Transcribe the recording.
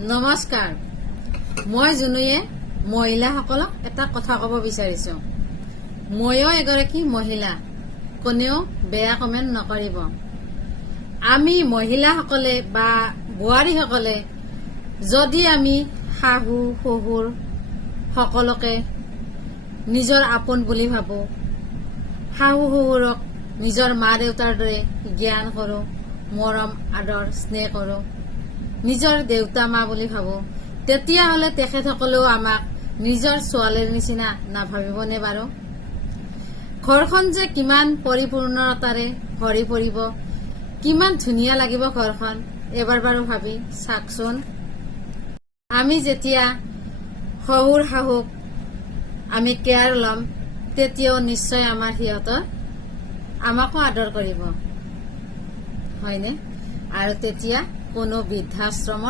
নমস্কাৰ মই জুনুয়ে মহিলাসকলক এটা কথা ক'ব বিচাৰিছো ময়ো এগৰাকী মহিলা কোনেও বেয়া কমেন্ট নকৰিব আমি মহিলাসকলে বা বোৱাৰীসকলে যদি আমি শাহু শহুৰ সকলোকে নিজৰ আপোন বুলি ভাবো শাহু শহুৰক নিজৰ মা দেউতাৰ দৰে জ্ঞান কৰো মৰম আদৰ স্নেহ কৰো নিজৰ দেউতা মা বুলি ভাবো তেতিয়াহলে তেখেতসকলেও আমাক নিজৰ ছোৱালীৰ নিচিনা নাভাবিবনে বাৰু ঘৰখন যে কিমান পৰিপূৰ্ণতাৰে ভৰি পৰিব কিমান ধুনীয়া লাগিব ঘৰখন এবাৰ বাৰু ভাবি চাকচোন আমি যেতিয়া শহুৰ শাহুক আমি কেয়াৰ লম তেতিয়াও নিশ্চয় আমাৰ সিহঁতৰ আমাকো আদৰ কৰিব হয়নে আৰু তেতিয়া কোনো বৃদ্ধাশ্ৰমত